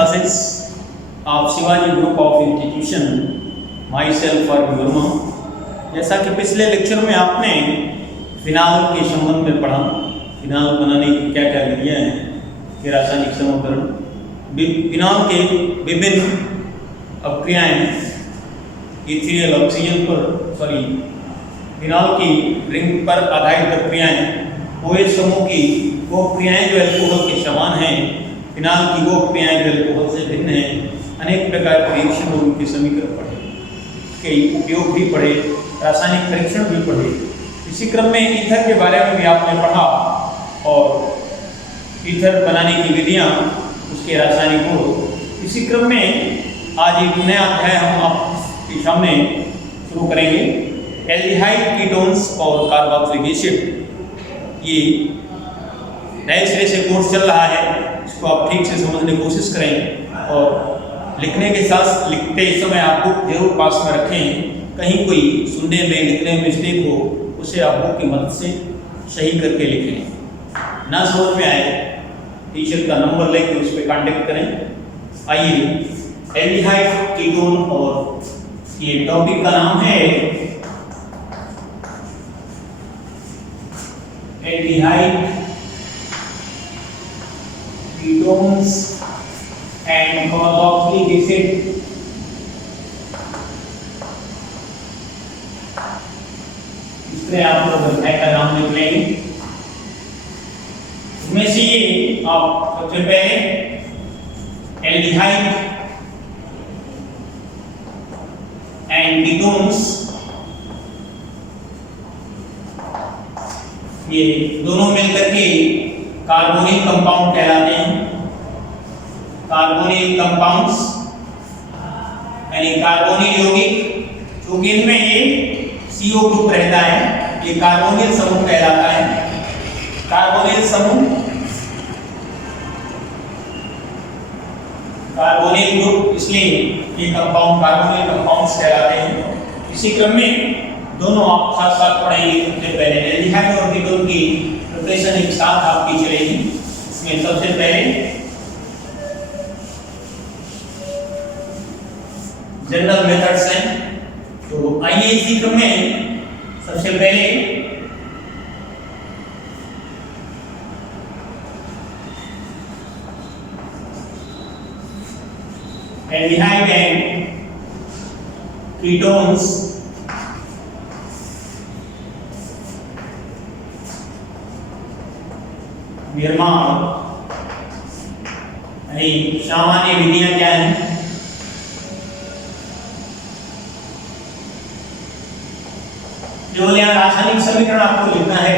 classes of Shivaji Group of Institution, myself और वर्मा। जैसा कि पिछले लेक्चर में आपने फिनाल के संबंध में पढ़ा, फिनाल बनाने की क्या क्या विधियाँ हैं, कि रासायनिक समीकरण, फिनाल के विभिन्न अपक्रियाएँ, इथीनिल ऑक्सीजन पर फिनाल की रिंग पर आधारित अपक्रियाएँ, OH समूह की वो क्रियाएँ जो अल्कोहल के समान हैं, फिनाल की वो क्रियाएँ जो अल्कोहल से भिन्न हैं, अनेक प्रकार के रिएक्शन और उनके समीकरण पढ़े, के उपयोग भी पढ़े, रासायनिक परीक्षण भी पढ़े। इसी क्रम में ईथर के बारे में भी आपने पढ़ा और ईथर बनाने की विधियाँ, उसके रासायनिक गुण। इसी क्रम में आज एक नया अध्याय हम आपके सामने शुरू करेंगे, एल्डिहाइड, कीटोन्स और कार्बोक्सिलिक एसिड। ये नए सिरे से कोर्स चल रहा है, इसको आप ठीक से समझने की कोशिश करें और लिखने के साथ लिखते समय आप बुक जरूर पास में रखें। कहीं कोई सुनने में लिखने में मिस्टेक हो, उसे आप बुक की मदद से सही करके लिखें। ना समझ में आए, टीचर का नंबर लेकर उस पर कांटेक्ट करें। आइए, एल्डिहाइड, कीटोन और ये टॉपिक का नाम है aldehyde, ketones and carboxylic acid. इसमें आप लोग अध्याय का नाम लिख लेंगे। इसमें से ये आप सबसे पहले एल्डिहाइड एंड कीटोन्स, ये दोनों मिलकर के कार्बोनिल कंपाउंड कहलाते हैं। कार्बोनिल कंपाउंड्स यानी कार्बोनिल यौगिक, क्योंकि इनमें ये CO ग्रुप रहता है, ये कार्बोनिल समूह कहलाता है। कार्बोनिल समूह, कार्बोनिल ग्रुप, इसलिए ये कंपाउंड कार्बोनिल कंपाउंड्स कहलाते हैं। इसी क्रम में दोनों आप साथ साथ पढ़ेंगे। सबसे पहले एल्डिहाइड और कीटोन की प्रिपरेशन एक साथ आपकी चलेगी। इसमें सबसे पहले जनरल मेथड्स हैं, तो आइए इसी क्रम में सबसे पहले एल्डिहाइड एंड कीटोन्स निर्माण यानी सामान्य विधियां क्या हैं। केवल यहाँ रासायनिक समीकरण आपको लिखना है,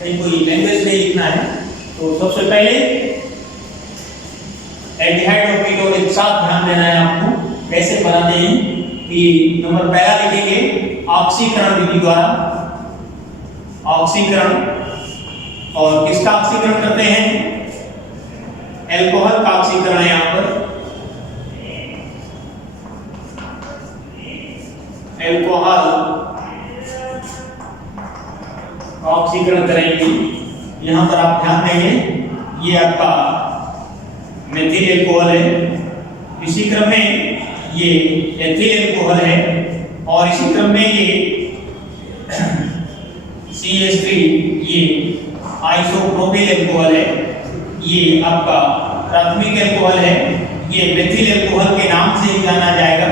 कहीं कोई लैंग्वेज नहीं लिखना है। तो सबसे पहले एल्डिहाइड और कीटोन एक साथ ध्यान देना है आपको, कैसे बनाते हैं। कि नंबर पहला लिखेंगे ऑक्सीकरण विधि द्वारा। ऑक्सीकरण, और किसका ऑक्सीकरण करते हैं? एल्कोहल का ऑक्सीकरण है। यहाँ पर एल्कोहल का ऑक्सीकरण करेंगे। यहाँ पर आप ध्यान देंगे, ये आपका मेथिल एल्कोहल है। इसी क्रम में ये एथिल एल्कोहल है, और इसी क्रम में ये CH3, ये आइसोप्रोपिल एल्कोहल है। ये आपका प्राथमिक एल्कोहल है। ये मेथिल एल्कोहल के नाम से ही जाना जाएगा।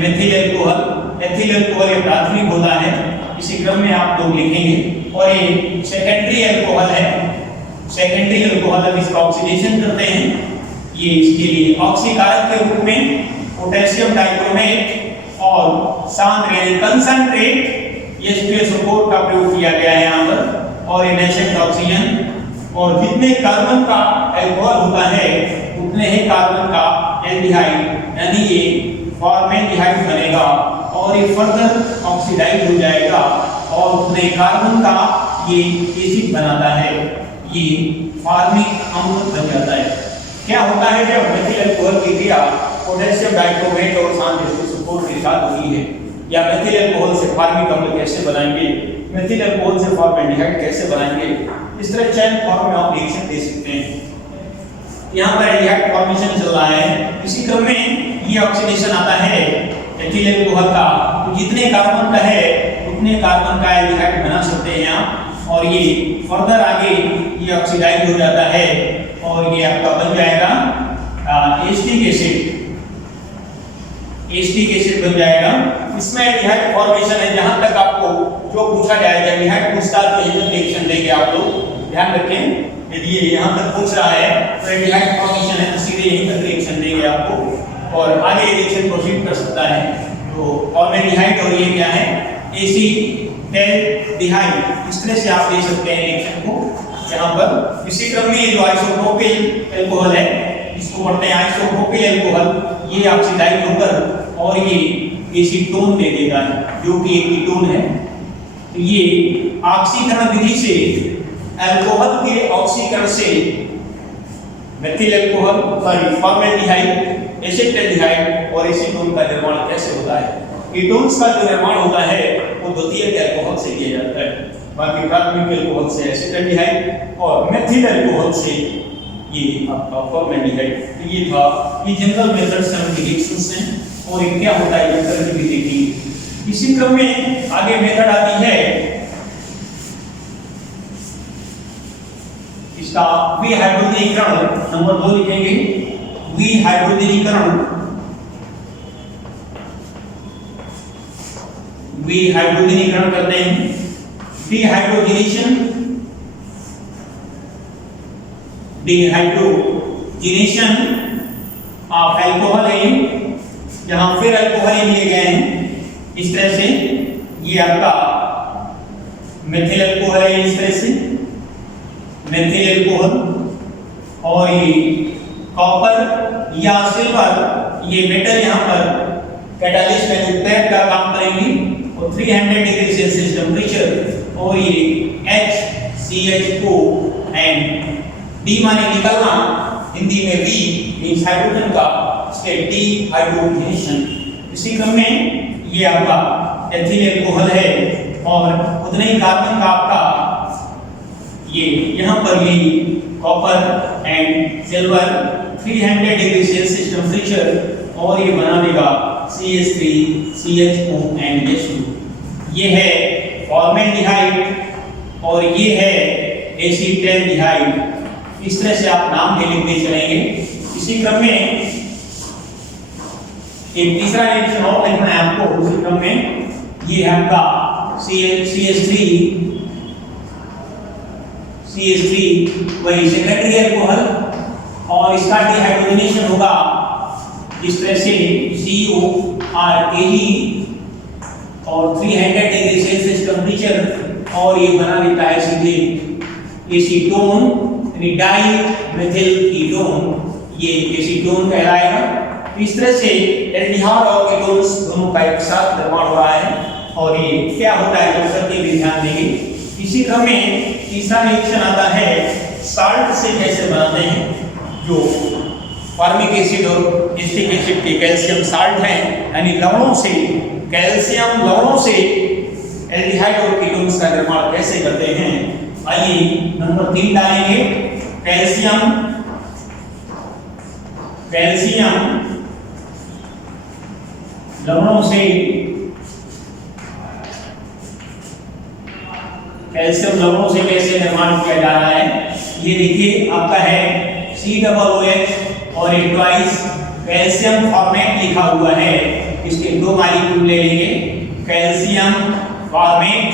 मेथिल एल्कोहल, एथिल एल्कोहल ये प्राथमिक होता है। इसी क्रम में आप लोग लिखेंगे। और ये सेकेंडरी एल्कोहल है। सेकेंडरी एल्कोहल, अब इसका ऑक्सीडेशन करते हैं। ये इसके लिए ऑक्सीकारक के रूप में पोटेशियम डाइक्रोमेट और शांत यानी कंसंट्रेट H2SO4 का प्रयोग किया गया है यहाँ पर। और ये नेचुरल ऑक्सीजन, और जितने कार्बन का एल्कोहल होता है उतने ही कार्बन का एल्डिहाइड यानी ये फॉर्मेल्डिहाइड बनेगा, और ये फर्दर ऑक्सीडाइज हो जाएगा और उतने कार्बन का ये एसिड बनाता है। ये फॉर्मिक अम्ल बन जाता है। क्या होता है जब मेथिल एल्कोहल की क्रिया पोटेशियम डाइक्रोमेट और शांत H2SO4 के साथ होती है, या मेथिल एल्कोहल से फॉर्मिक अम्ल कैसे बनाएंगे, मेथिल अल्कोहल से फॉर्मेल्डिहाइड कैसे बनाएंगे, इस तरह चैन फॉर्म में आप रिएक्शन दे सकते हैं। यहाँ पर एल्डिहाइड फॉर्मेशन चल रहा है। इसी क्रम में ये ऑक्सीडेशन आता है एथिल अल्कोहल का। तो जितने कार्बन का है उतने कार्बन का एल्डिहाइड बना सकते हैं आप, और ये फर्दर आगे ये ऑक्सीडाइज हो जाता है और ये आपका बन जाएगा एसिटिक एसिड। एसिटिक एसिड बन जाएगा। इसमें एल्डिहाइड फॉर्मेशन है। जहां तक आपको जो पूछा जाएगा एल्डिहाइड पूछता तो यही रिएक्शन देंगे आप लोग, ध्यान रखें। यदि ये यहां तक पूछ रहा है तो एल्डिहाइड फॉर्मेशन है तो सीधे यहीं तक रिएक्शन देंगे आपको, और आगे रिएक्शन प्रोसीड कर सकता है। तो फॉर्मेल्डिहाइड और ये क्या है, एसीटैल्डिहाइड। इस तरह से आप ले सकते हैं रिएक्शन को यहाँ पर। इसी क्रम में जो आइसोप्रोपिल अल्कोहल है इसको पढ़ते हैं आइसोप्रोपिल अल्कोहल। ये ऑक्सीडाइज होकर और ये एसीटोन दे देगा जो कि एक कीटोन है। तो ये ऑक्सीकरण विधि से अल्कोहल के ऑक्सीकरण से मेथिल अल्कोहल सॉरी फॉर्मेल्डिहाइड, एसिटैल्डिहाइड और एसीटोन का निर्माण कैसे होता है। कीटोन्स का जो निर्माण होता है वो द्वितीयक अल्कोहल से किया जाता है, बाकी प्राथमिक अल्कोहल से एसिटैल्डिहाइड और मेथिल अल्कोहल से ये आपका फॉर्मेल्डिहाइड। तो ये था ये जनरल मेथड्स एंड रिएक्शंस हैं और ये क्या होता है ये करके भी देखेंगे। इसी क्रम में आगे मेथड आती है इसका विहाइड्रोजनीकरण। नंबर 2 लिखेंगे विहाइड्रोजनीकरण। विहाइड्रोजनीकरण करते हैं। डिहाइड्रोजनेशन, डिहाइड्रोजनेशन ऑफ अल्कोहल है, जहां फिर अल्कोहल लिए गए हैं इस तरह से। ये आपका मेथिल अल्कोहल है इस तरह से, मेथिल अल्कोहल। और ये कॉपर या सिल्वर ये मेटल यहाँ पर कैटालिस्ट में उत्प्रेरक का काम करेंगे और 300 डिग्री सेल्सियस टेम्परेचर। और ये HCH2 एंड D माने निकलना, हिंदी में V मींस हाइड्रोजन का, इसके डिहाइड्रोजनेशन। इसी क्रम में ये आपका एथिल अल्कोहल है और उतने ही कार्बन का आपका ये यहाँ पर भी copper and silver 300 degree Celsius temperature और ये बना देगा CH3 CH2 एंड H2। ये है फॉर्मेल्डिहाइड और ये है एसिटैल्डिहाइड। इस तरह से आप नाम भी लिखते चलेंगे। इसी क्रम में एक तीसरा रिएक्शन और लिखना है आपको। उसी क्रम में ये है आपका CH3 वही सेकेंडरी अल्कोहल और इसका डिहाइड्रोजनेशन होगा इस तरह से CORAG और 300 डिग्री सेल्सियस टेम्परेचर और ये बना देता है सीधे एसीटोन यानी डाई मेथिल कीटोन। ये एसीटोन कहलाएगा। इस तरह से एल्डिहाइड और कीटोन्स दोनों का एक साथ निर्माण हो रहा है और ये क्या होता है तो सबके भी ध्यान देंगे। इसी क्रम में तीसरा रिएक्शन आता है साल्ट से कैसे बनाते हैं। जो फॉर्मिक एसिड और एसिटिक एसिड के कैल्शियम साल्ट हैं यानी लवणों से, कैल्शियम लवणों से एल्डिहाइड और कीटोन्स का निर्माण कैसे करते हैं। आइए नंबर 3 डालेंगे कैल्शियम लवणों से, कैल्शियम लवणों से कैसे निर्माण किया जा रहा है। ये देखिए आपका है COOH और एक ट्वाइस कैल्शियम फॉर्मेट लिखा हुआ है। इसके 2 मॉलिक्यूल ले लेंगे कैल्शियम फॉर्मेट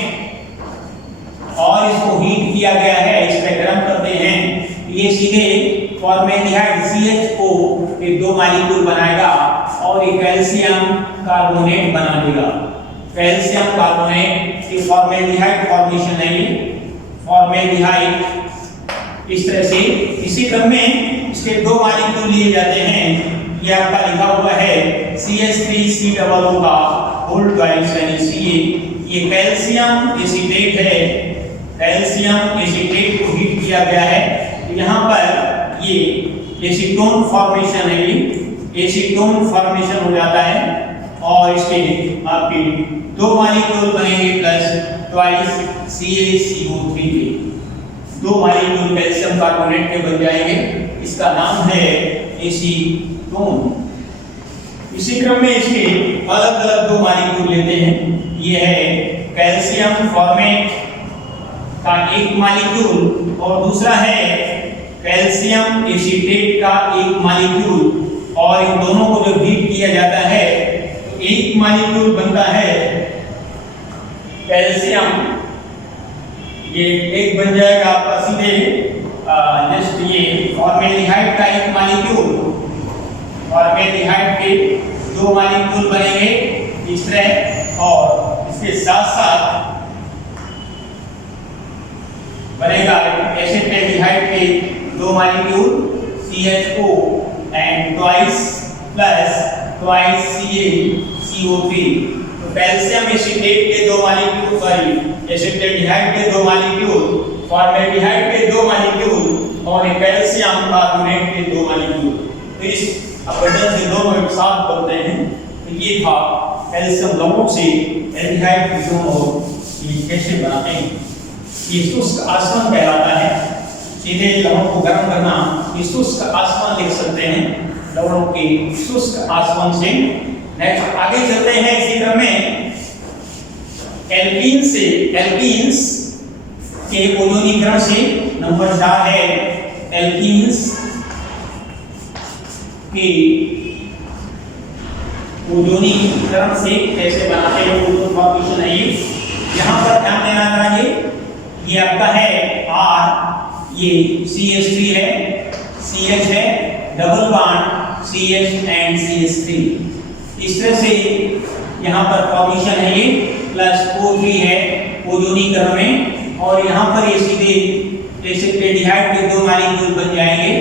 और इसको हीट किया गया है, इस पे गर्म करते हैं। ये सीधे फॉर्मेल्डिहाइड CHO के 2 मॉलिक्यूल बनाएगा और ये कैल्शियम कार्बोनेट बना देगा। कैल्शियम कार्बोनेट की फॉर्मेल्डिहाइड फॉर्मेशन है ये फॉर्मेल्डिहाइड इस तरह से। इसी क्रम में इसके 2 मॉलिक्यूल लिए जाते हैं। ये आपका लिखा हुआ है CH3COO का होल ट्वाइस यानी Ca। ये कैल्शियम एसिटेट है, कैल्शियम एसिटेट को हीट किया गया है। यहाँ पर ये एसीटोन फॉर्मेशन है, ये एसीटोन फॉर्मेशन हो जाता है और इसके आपके 2 मॉलिक्यूल बनेंगे प्लस ट्वाइस CaCO3 के 2 मॉलिक्यूल कैल्शियम कार्बोनेट के बन जाएंगे। इसका नाम है एसीटोन। इसी क्रम में इसके अलग अलग दो मॉलिक्यूल लेते हैं। ये है कैल्शियम फॉर्मेट का एक मॉलिक्यूल और दूसरा है कैल्शियम एसीटेट का एक मॉलिक्यूल, और इन दोनों को जब हीट किया जाता है तो एक मॉलिक्यूल बनता है कैल्शियम, ये एक बन जाएगा आपका सीधे नेक्स्ट ये फॉर्मेल्डिहाइड का एक मॉलिक्यूल, फॉर्मेल्डिहाइड के दो मॉलिक्यूल बनेंगे इस तरह, और इसके साथ साथ बनेगा एसिटाल्डिहाइड के दो molecule CHO and twice CaCO3। तो कैल्शियम एसीटेट के दो मॉलिक्यूल, सॉरी एसिटाल्डिहाइड के दो मॉलिक्यूल, फॉर्मेल्डिहाइड के दो मॉलिक्यूल और कैल्शियम कार्बोनेट के दो मॉलिक्यूल। तो इस अबंडेंस से दोनों एक साथ बनते हैं। तो ये था कैल्शियम लवणों से एल्डिहाइड कीटोन और ये कैसे बनाते हैं। ये शुष्क आसवन कहलाता है। सीधे लवण को गर्म करना ये शुष्क आसवन लिख सकते हैं, लवणों के शुष्क आसवन से। नेक्स्ट आगे चलते हैं इसी क्रम में एल्कीन्स के ओजोनीकरण से। नंबर 4 है एल्कीन्स के ओजोनीकरण से कैसे बनाते हैं, ओजोन फॉर्मेशन है ये। यहाँ पर ध्यान देना चाहिए, ये आपका है R, ये CH3 है, CH है, double bond CH and CH3। इस तरह से यहाँ पर फॉर्मेशन है ये, प्लस O3 है ओजोनीकरण में, और यहाँ पर ये सीधे एसिटाल्डिहाइड के दो मॉलिक्यूल बन जाएंगे।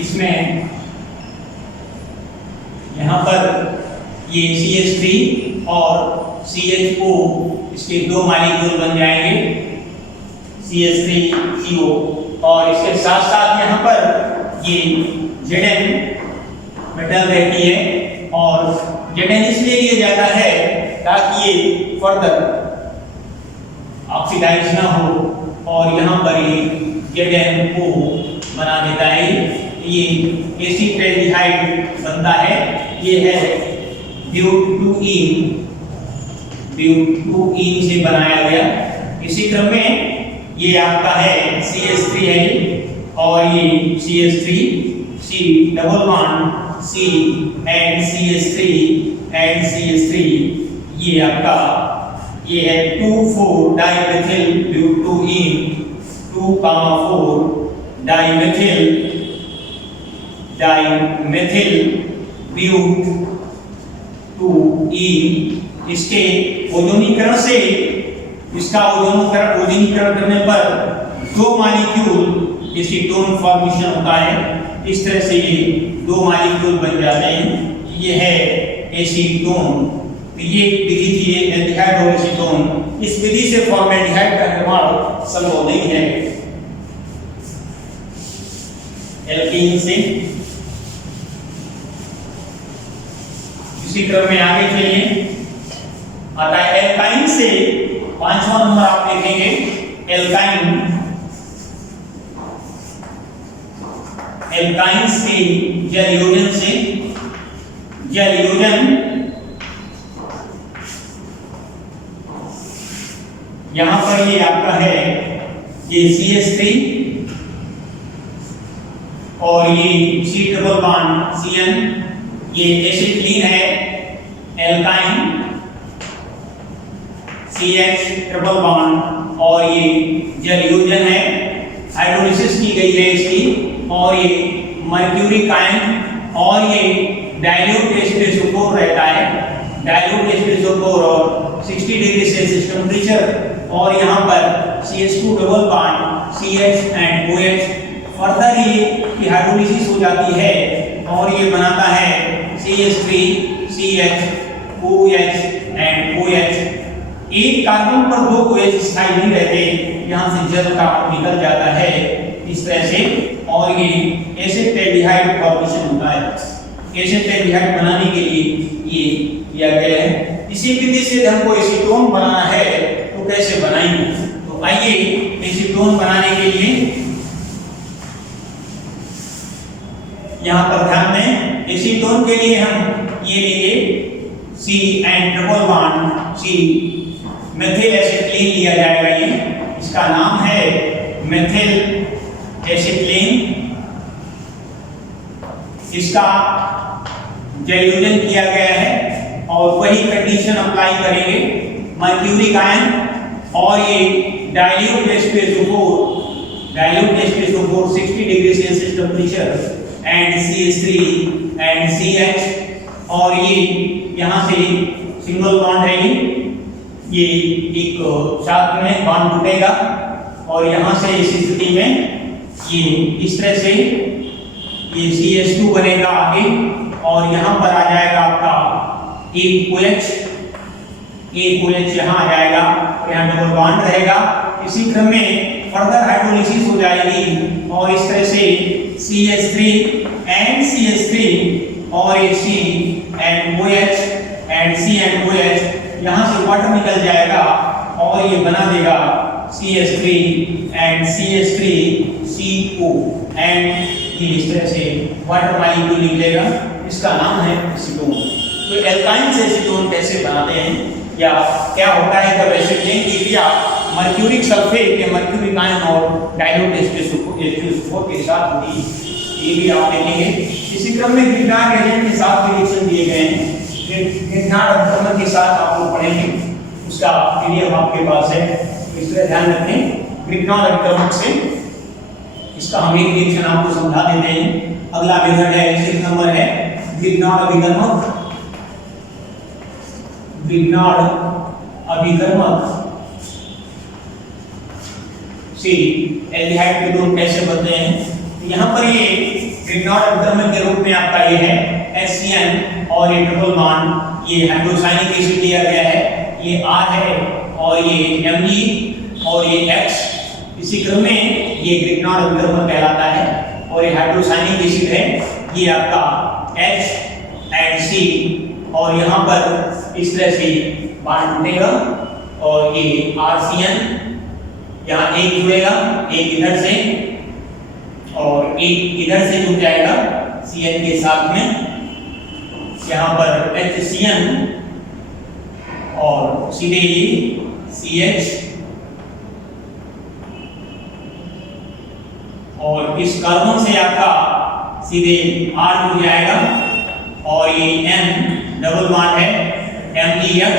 इसमें यहाँ पर ये CH3 और CHO इसके दो मॉलिक्यूल बन जाएंगे CH3CO, और इसके साथ साथ यहाँ पर ये Zn मेटल रहती है, और Zn इसलिए लिया जाता है ताकि ये फर्दर ऑक्सीडाइज ना हो, और यहाँ पर ये Zn को बना देता है। ये एसिटाल्डिहाइड बनता है, ये है ब्यूटूइन से बनाया गया। इसी क्रम में ये आपका है CH3 है, और ये CH3C double bond C and CH3 ये आपका ये है 2,4 डाइमेथिल ब्यूटूइन, 2,4 डाइमेथिल ब्यूटूइन। इसके ओजोनीकरण से, इसका ओजोनीकरण करने पर दो मॉलिक्यूल एसीटोन फॉर्मेशन होता है। इस तरह से ये दो मॉलिक्यूल बन जाते हैं, ये है एसीटोन। ये विधि थी एल्डिहाइड और एसीटोन। इस विधि से फॉर्मेल्डिहाइड का निर्माण संभव नहीं है एल्कीन से। इसी क्रम में आगे चलिए, आता है एल्काइन से। 5वां नंबर आप देखेंगे एल्काइंस के जल योजन से। जल योजन यहां पर ये आपका है ये CH3 और ये C डबल बॉन्ड CN, ये एसिटिलीन है, एल्काइन CH ट्रिपल बॉन्ड, और ये जल योजन है, हाइड्रोलिसिस की गई है इसकी, और ये मर्क्यूरिक आयन, और ये डाइल्यूट H2SO4 रहता है, डाइल्यूट H2SO4 और 60 डिग्री सेल्सियस टेम्परेचर, और यहाँ पर CH2 double bond CH and OH। Further ये हाइड्रोलिसिस हो जाती है और ये बनाता है CH3 CH OH and OH। एक कार्बन पर दो OH स्थायी नहीं रहते, यहाँ से जल का निकल जाता है इस तरह से, और ये एसिटाल्डिहाइड फॉर्मेशन होता है। एसिटाल्डिहाइड बनाने के लिए ये किया गया है। इसी विधि से हमको एसीटोन बनाना है तो कैसे बनाएंगे, तो आइए एसीटोन बनाने के लिए यहाँ पर ध्यान दें, एसीटोन के लिए हम ये लेंगे C and double bond C, methyl acetylene लिया जाएगा। ये इसका नाम है मेथिल एसिटिलीन। इसका डाइल्यूजन किया गया है और वही कंडीशन अप्लाई करेंगे। मर्क्यूरिक आयन और ये dilute H2SO4 60 degree Celsius temperature and CH3 and CH, और ये यहाँ से सिंगल बॉन्ड है, ये एक साथ में बॉन्ड टूटेगा और यहाँ से इस स्थिति में ये इस तरह से ये CH2 बनेगा आगे, और यहाँ पर आ जाएगा आपका एक OH यहाँ आ जाएगा, यहाँ डबल बॉन्ड रहेगा। इसी क्रम में फर्दर हाइड्रोलिसिस हो जाएगी और इस तरह से CH3 एंड CH3 और C and OH and C and OH, यहाँ से वाटर निकल जाएगा और ये बना देगा CH3 एंड CH3CO, एंड ये इस तरह से वाटर मॉलिक्यूल निकलेगा। इसका नाम है एसीटोन। तो एल्काइन से एसीटोन कैसे बनाते हैं या क्या होता है जब एसिटिलीन की क्रिया मर्क्यूरिक सल्फेट के मर्क्यूरिक आयन और डाइल्यूट H2SO4 के साथ होती है, ये भी आप देखेंगे। इसी क्रम में ग्रिग्नार्ड एजेंट के साथ रिएक्शन दिए गए हैं। ग्रिग्नार्ड अभिकर्मक के साथ आप लोग पढ़ेंगे, उसका पीडीएफ आपके पास है, इस तरह ध्यान रखें। ग्रिग्नार्ड अभिकर्मक से इसका हम एक रिएक्शन आपको समझा देते हैं। अगला मेथड है, इसी नंबर है ग्रिग्नार्ड अभिकर्मक। ग्रिग्नार्ड अभिकर्मक से एल्डिहाइड कीटोन कैसे बनते हैं। यहाँ पर ये ग्रिग्नार्ड अभिकर्मक के रूप में आपका ये है HCN और ये डबल बॉन्ड, ये हाइड्रोसाइनिक एसिड लिया गया है, ये R है और ये Mg और ये X। इसी क्रम में ये ग्रिग्नार्ड अभिकर्मक कहलाता है और ये हाइड्रोसाइनिक एसिड है, ये आपका H एंड C, और यहाँ पर इस तरह से बॉन्ड टूटेगा और ये RCN यहाँ एक जुड़ेगा, एक इधर से और एक इधर से जुड़ जाएगा CN के साथ में। यहाँ पर HCN और सीधे ये CH, और इस कार्बन से आपका सीधे R जुड़ जाएगा और ये M डबल बॉन्ड है MgX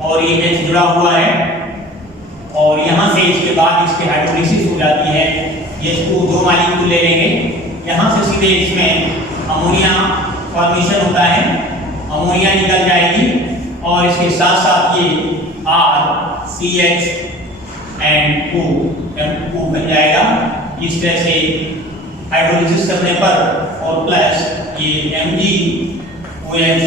और ये H जुड़ा हुआ है, और यहाँ से इसके बाद इसकी हाइड्रोलिसिस हो जाती है। ये इसको दो मॉलिक्यूल ले लेंगे, यहाँ से सीधे इसमें अमोनिया फॉर्मेशन होता है, अमोनिया निकल जाएगी और इसके साथ साथ ये R CH एंड O बन जाएगा। इस तरह से हाइड्रोलिसिस करने पर और प्लस ये MgOH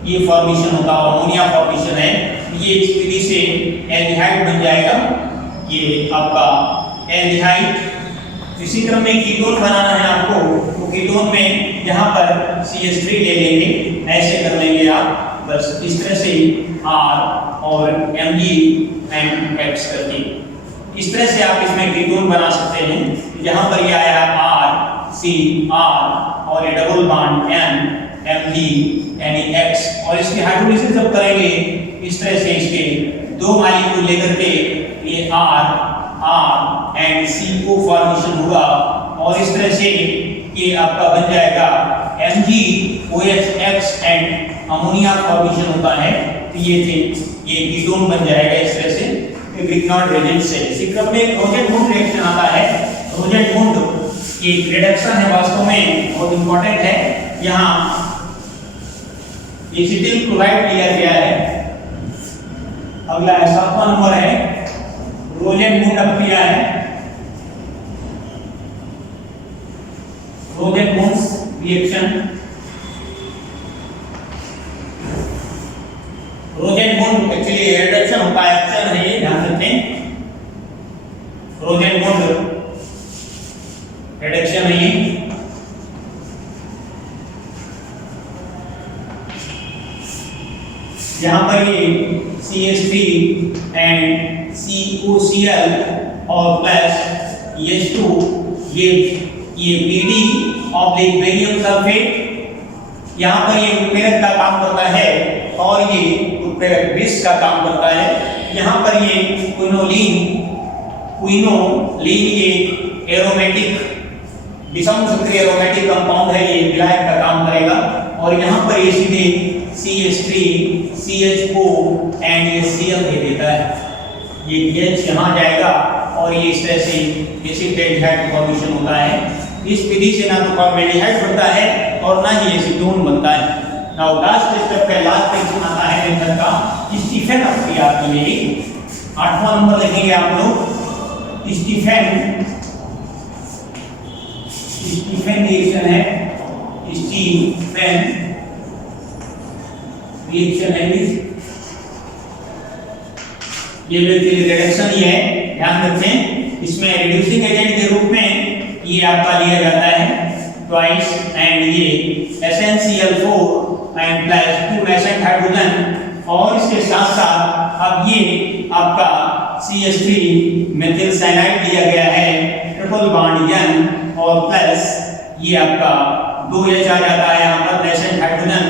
ये फॉर्मेशन होता है, अमोनिया फॉर्मेशन है, ये इस विधि से एल्डिहाइड बन जाएगा, ये आपका एल्डिहाइड। इसी क्रम में कीटोन बनाना है आपको, तो कीटोन में यहाँ पर CH3 ले लेंगे, ऐसे कर लेंगे आप, बस इस तरह से R और Mg एंड X करके इस तरह से आप इसमें कीटोन बना सकते हैं। यहाँ पर ये आया R C R और ये डबल बॉन्ड M Mg यानी X, और इसकी हाइड्रोलिसिस जब करेंगे इस तरह से इसके दो मॉलिक्यूल लेकर के ये R एंड CO फॉर्मेशन होगा और इस तरह से ये आपका बन जाएगा MgOH एंड अमोनिया फॉर्मेशन होता है, तो ये कीटोन बन जाएगा इस तरह से ग्रिग्नार्ड एजेंट से। इसी क्रम में रोजेंट-वुंड रिएक्शन आता है। रोजेंट-वुंड एक रिडक्शन है, वास्तव में बहुत इंपॉर्टेंट है। यहाँ एसिटिल क्लोराइड लिया गया है। अगला 7वां नंबर है रोजेंट-वुंड अपक्रिया है। रोजेंट-वुंड रिएक्शन, रोजेंट-वुंड एक्चुअली रिडक्शन होता है, एक्शन है, ये ध्यान रखें। रोजेंट-वुंड रिडक्शन है ये। यहाँ पर ये CH3 एंड COCl और प्लस H2 ये PD ऑब्लिक बेरियम सल्फेट। यहाँ पर ये उत्प्रेरक का काम करता है और ये उत्प्रेरक विष का काम करता है। यहाँ पर ये क्विनोलिन ये एरोमेटिक विषम सक्रिय एरोमेटिक कंपाउंड है, ये विलायक का काम करेगा। और यहाँ पर ये सीधे CH3 CH4 एंड ये Cl दे देता है। ये H यहाँ जाएगा और ये इस तरह से एसिटेल्डिहाइड फॉर्मेशन होता है। इस विधि से ना तो फॉर्मेल्डिहाइड बनता है और ना ही एसीटोन बनता है। नाउ लास्ट स्टेप का लास्ट सेक्शन आता है मेथड का स्टीफन प्रक्रिया के लिए। 8वां नंबर लिखेंगे आप लोग। स्टीफन रिएक्शन है, स्टीफन रिएक्शन है। ये रिडक्शन ही है, ध्यान रखें। इसमें रिड्यूसिंग एजेंट के रूप में ये आपका लिया जाता है ट्वाइस एंड ये SnCl4 and plus 2 nascent hydrogen. और इसके साथ साथ अब ये आपका CH3 मेथिल साइनाइड दिया गया है, ट्रिपल बॉन्ड N और प्लस ये आपका 2H आ जाता है यहाँ पर नेसेंट हाइड्रोजन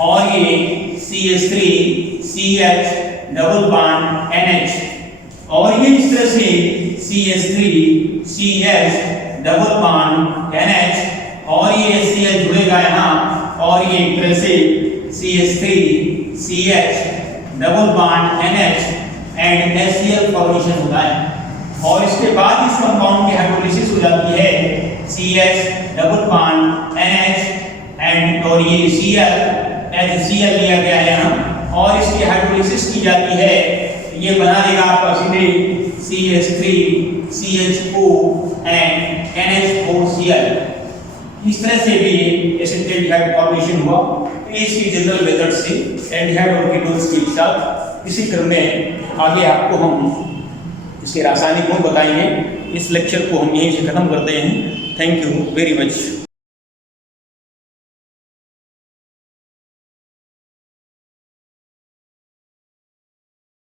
और ये CH3 CH double bond NH। और ये इस तरह से CH3 CH double bond NH और ये CH जुड़ेगा यहाँ और ये एक तरह से CH3 CH double bond NH and HCl formation होता है। और इसके बाद इस कंपाउंड की हाइड्रोलिसिस हो जाती है CH double bond NH and और ये Cl HCl लिया गया है यहाँ और इसकी हाइड्रोलिसिस की जाती है। ये बना देगा आपका सीधे CH3 CH4 एंड NH4Cl। इस तरह से भी एसिटेल्डिहाइड फॉर्मेशन हुआ। इसकी जनरल मेथड से एल्डिहाइड और कीटोन्स के साथ इसी क्रम में आगे आपको हम इसके रासायनिक गुण बताएंगे। इस लेक्चर को हम यहीं से खत्म करते हैं। Thank you very much.